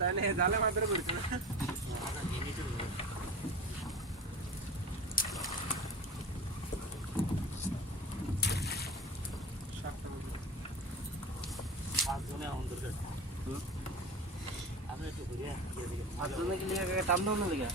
তাহলে জালে মাত্র পড়ছে না পাঁচজনে কি লিখে টান দাও না লিখে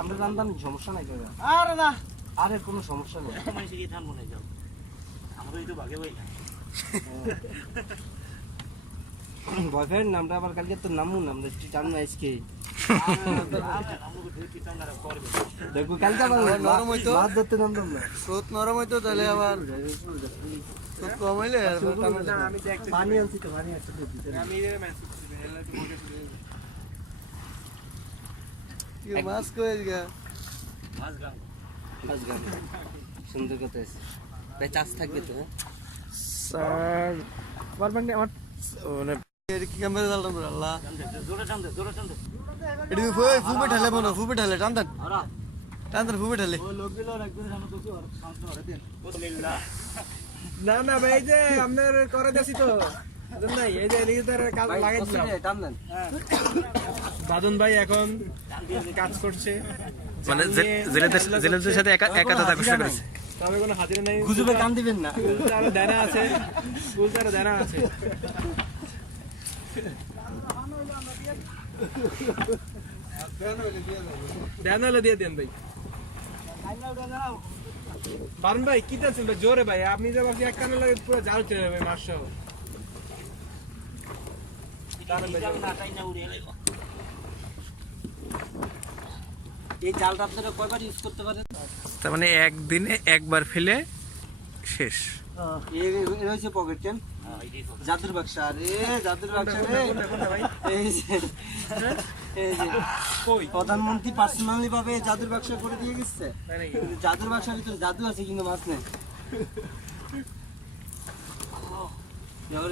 আমরা জানতাম সমস্যা নাই কাকা আরে না। আরে কোনো সমস্যা নেই। বয়ফ্রেন্ড নামটা আবার কালকে তো নামু নাম জান আজকে। দেখো কালকে আবার নরম হইতো। মাছ ধরতে নামতাম না। স্রোত নরম হইতো তাহলে আবার স্রোত কম হইলে আমি পানি আনছি তো পানি মাছ গান। সুন্দর কথা আছে চাষ থাকবে তো হ্যাঁ? স্যার আমার? মানে এর কি ক্যামেরা চালানো আল্লাহ? এটি ফুয়ে ফুবে ঢালে মনে ফুবে ঢালে টান টান টান টান ফুবে ঢালে না না ভাই যে আপনার করে যাচ্ছি তো। ভাই। বাদন ভাই এখন কাজ করছে। মানে জেলেদের জেলেদের সাথে একা একা দাদা ঘোষণা করেছে। তবে কোনো হাজিরা নাই। গুজবে কান দিবেন না। ফুলতে দেনা আছে। ফুলতে দেনা আছে। দেন হলে দিয়ে দেন ভাই। বারুন ভাই কি দিচ্ছেন ভাই জোরে ভাই আপনি যে এক কানে লাগে পুরো জাল চলে যাবে মাস সহ এই আপনারা তার মানে একদিনে একবার ফেলে শেষ। পকেট জাদুর বাক্সা জাদুর বাক্সা প্রধানমন্ত্রী পার্সোনালি ভাবে জাদুর বাক্সা করে দিয়ে গেছে। জাদুর বাক্সার ভিতরে জাদু আছে কিন্তু মাছ নেই।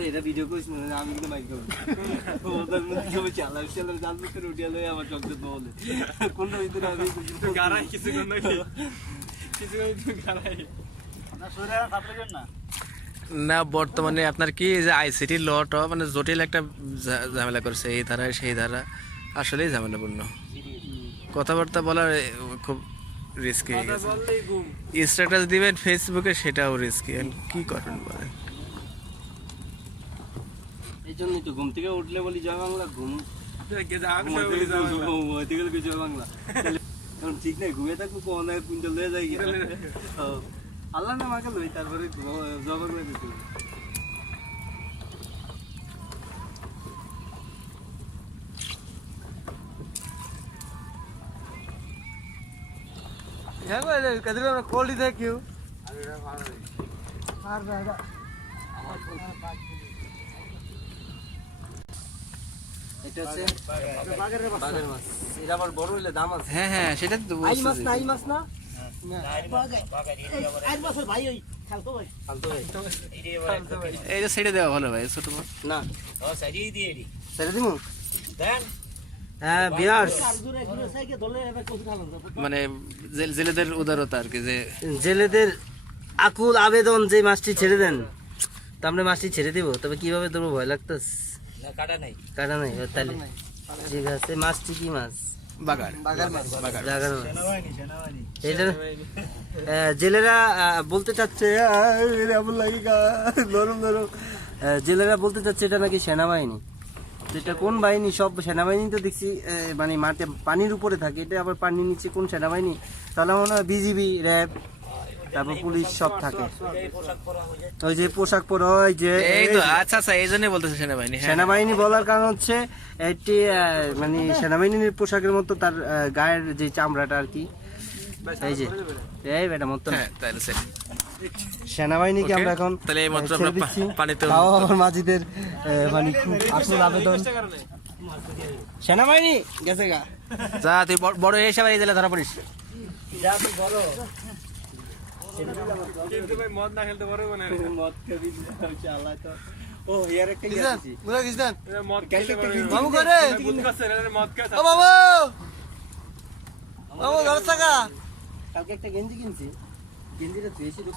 এটা ভিডিও করিস না আমি কিন্তু মাইক করব প্রধানমন্ত্রী হবে চালাম চালাম জাল ভিতরে উঠিয়ে লই আমার চকচক বলে কোনটা ভিতরে আমি গাড়াই কিছুক্ষণ নাকি কিছুক্ষণ একটু গাড়াই না বর্তমানে আপনার কি যে আইসিটি লটা মানে জটিল একটা ঝামেলা করছে এই ধারা সেই ধারা আসলেই ঝামেলাপূর্ণ। কথাবার্তা বলার খুব রিস্কি হয়ে গেছে। দিবেন ফেসবুকে সেটাও রিস্কি কি করবেন বলেন? জন্যই তো ঘুম থেকে উঠলে বলি জয় বাংলা ঘুম ঘুমাইতে গেলে জয় বাংলা। এখন ঠিক নাই ঘুমিয়ে থাকব কোন কুইন্টাল লয়ে যাই। আল্লাহ না মাকে লই তারপরে জয় বাংলা দিতে ভাই কাদের এটা হচ্ছে বাগের মাছ। এটা আবার বড় হইলে দাম আছে। হ্যাঁ হ্যাঁ সেটা তো আই মাছ না আই মাছ না? ফালতু ভাই। এই যে ছেড়ে দেওয়া ভালো ভাই ছোট মাছ। না। ছেড়ে দিমু? হ্যাঁ বিয়ার্স মানে জেলেদের উদারতা আর কি যে জেলেদের আকুল আবেদন যে মাছটি ছেড়ে দেন তা আমরা মাছটি ছেড়ে দিব তবে কীভাবে ধরবো ভয় লাগতেস কাটা নাই। কাটা নাই তাহলে। ঠিক আছে মাছটি কি মাছ? বাগার বাগার মাছ। জেলেরা বলতে চাচ্ছে নরম নরম। জেলেরা বলতে চাচ্ছে এটা নাকি সেনাবাহিনী। এটা কোন বাহিনী? সব সেনাবাহিনী তো দেখছি মানে মাঠে পানির উপরে থাকে। এটা আবার পানির নিচে কোন সেনাবাহিনী? তাহলে মনে হয় বিজিবি র্যাব। তারপর পুলিশ সব থাকে। ওই যে পোশাক পরে ওই যে এই তো আচ্ছা আচ্ছা এই জন্যই বলতেছে সেনাবাহিনী হ্যাঁ। সেনাবাহিনী বলার কারণ হচ্ছে এটি মানে সেনাবাহিনীর পোশাকের মতো তার গায়ের যে চামড়াটা আর কি। এই যে এই বেটা মতো হ্যাঁ সেনাবাহিনীকে আমরা এখন তাহলে এই মাত্র আমরা পানিতে মাঝিদের মানে খুব আসল আবেদন। সেনাবাহিনী গেছে গা। যা তুই বড়- বড় এসে আবার এই জেলে ধরা পড়িস। কিন্তু ভাই মদ না খেলতে পারব না মদ খাবি চালা তো। ও ইয়ার একটা ইয়ে আছে। মুরা কিসান মদ খেলতে মামু করে বুঝ খাচ্ছে, এরা মদ খায় ও বাবু বাবু ধর থাকা। কালকে একটা গেঞ্জি কিনছি। গেঞ্জিটা ধুয়েছি তো।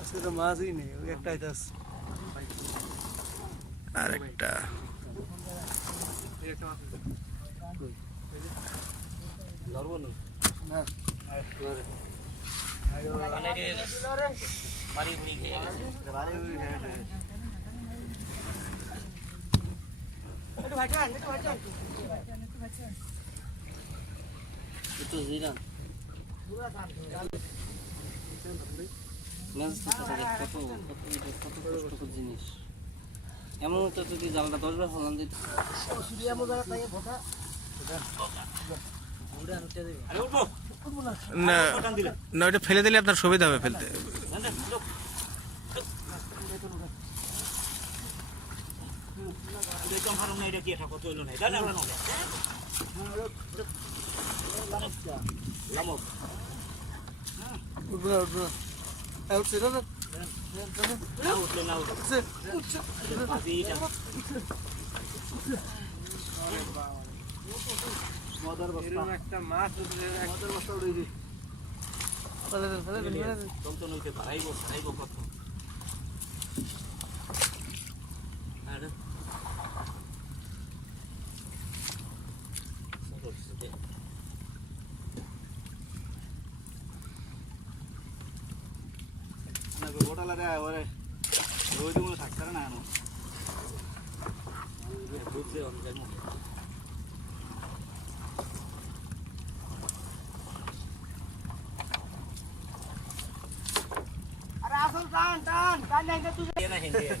আজকে তো মাছই নেই ওই একটা আইতাস আরেকটা না একটু তো কষ্টকর জিনিস এমন হতো যদি জালটা দশবার ফলান দিত। না না ওইটা ফেলে দিলে আপনার সুবিধা হবে ফেলতে। উঠবো না উঠবো না এই উঠছে না উঠছে উঠছে এরকম একটা মাছ উঠলে আমাদের বস্তা উড়ে দিই ফেলে দেন ফেলে দেন ফেলে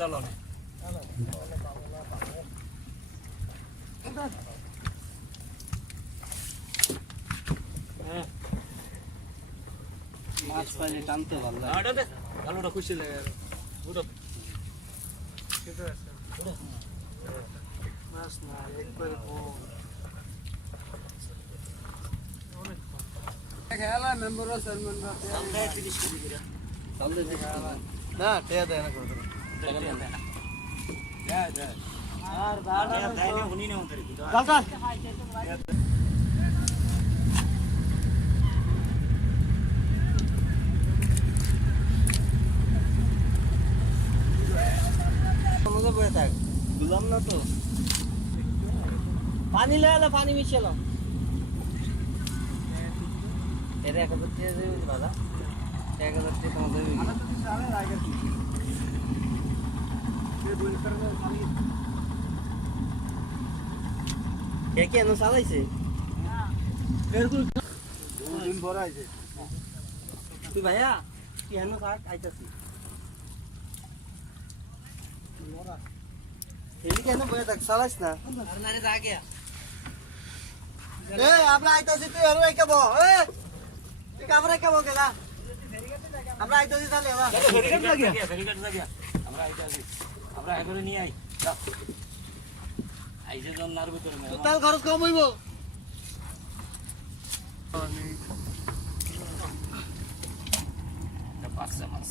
দেন মাছ পাইলে টানতে ভালো লাগে মাছ একবারে খেলা মেম্বার চেয়ারম্যান তাহলে দেখি। না করে মজা করে থাক বুঝলাম না তো পানি লয়ে এলো পানি মিশালো এক হাজার টাকা দেবে দাদা এক হাজার টাকা তোমার কে কেন চালাইছে? তুই ভাইয়া তুই হেন আইতাছি। এলি কেন বয়ে থাক চালাইস না? আর নারে যা গিয়া। এ আমরা আইতাছি তুই আর একা বো এ! তুই কামরে কে গেলা আমরা আইতাছি তাহলে আমরা আমরা এবারে নিয়ে আই আইসে জন ভিতরে তো তার খরচ কম হইব। পাঁচটা মাছ।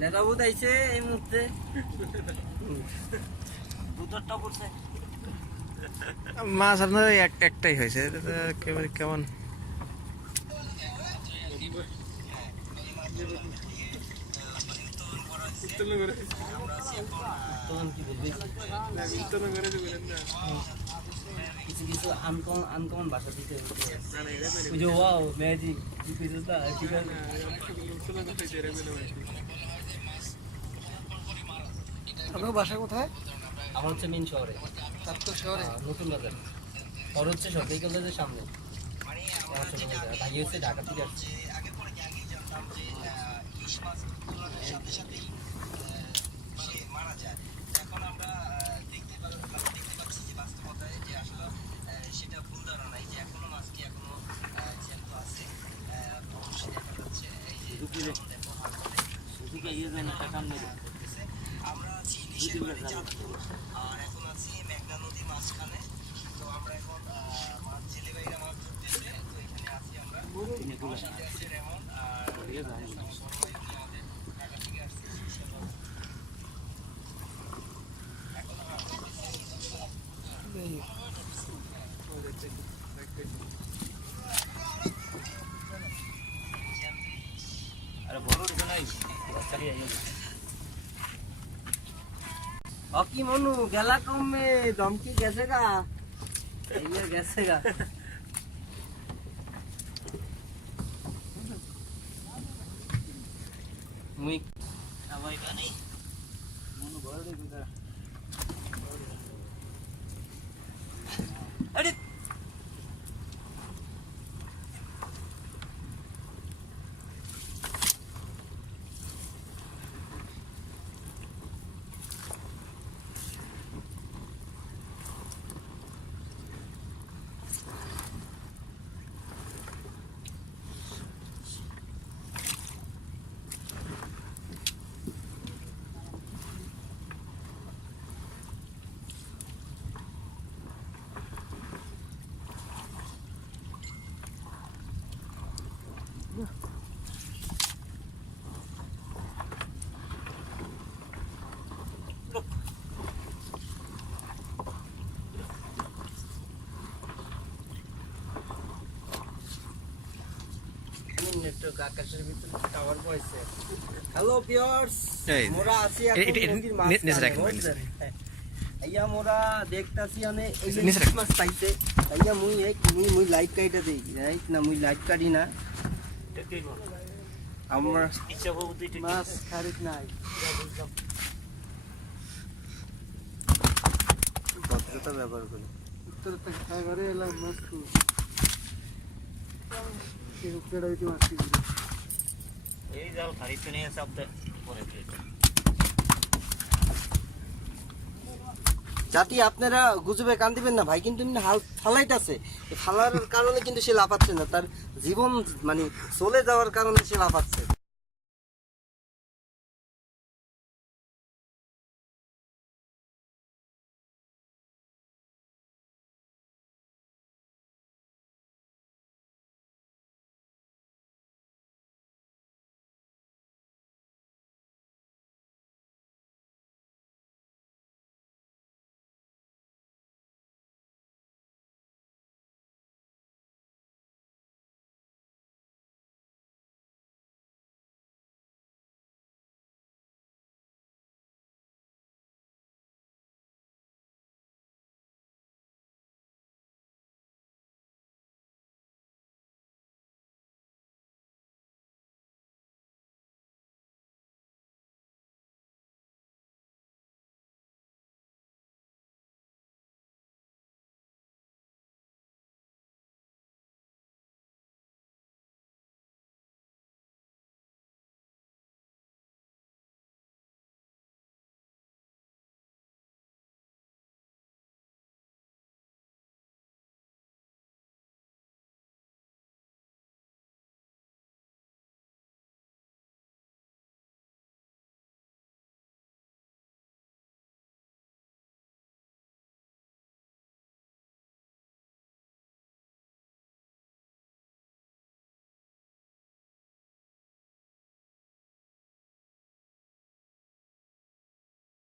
লেদাবুদ আইছে এই মুহূর্তে। দুধরটা পড়ছে। মাছ আপনার এক- একটাই হয়েছে। একেবারে কেমন? তখন কি বলবি উত্তোলন করে দেবেন না কিছু কিছু আনকমন আনকমন ভাষা দিতে ওই ওয়াও ম্যাজিক পিসটা ঠিক আছে উত্তোলন হয়েছে এরকম আপনার বাসা কোথায়? আমার হচ্ছে মেন শহরে। তার তো শহরে নতুন বাজার। হচ্ছে সরকারি কলেজের সামনে। আমার ভাই হচ্ছে ঢাকা থেকে আসছে। আমরা আছি ইলিশের বাড়ি চাঁদপুর আর এখন আছি মেঘনা নদী মাঝখানে তো আমরা এখন আহ, মাছ জেলে ভাইরা মাছ ধরতেছে তো এখানে আছি আমরা অকি মনু গেলা কমে দমকি গেছে গা গেছে গা હું આ વાઈકા નહીં મોનું ભરડી દીધા আকাশের ভিতরে টাওয়ার হ্যালো মোরা আছি নিচে রাখেন হ্যাঁ। আইয়া মোরা দেখতাছি নিচে মাছ পাইছে। আইয়া মুই এক মুই মুই লাইট কাইটা দেই রাইট না মুই লাইট কাটি না। আমার মাছ খারিক নাই। ভদ্রতা ব্যবহার করি। জাতি আপনারা গুজবে কান দিবেন না, ভাই, কিন্তু হাল ফালাইতেছে। ফালার কারণে কিন্তু সে লাফাচ্ছে না, তার জীবন মানে চলে যাওয়ার কারণে সে লাফাচ্ছে।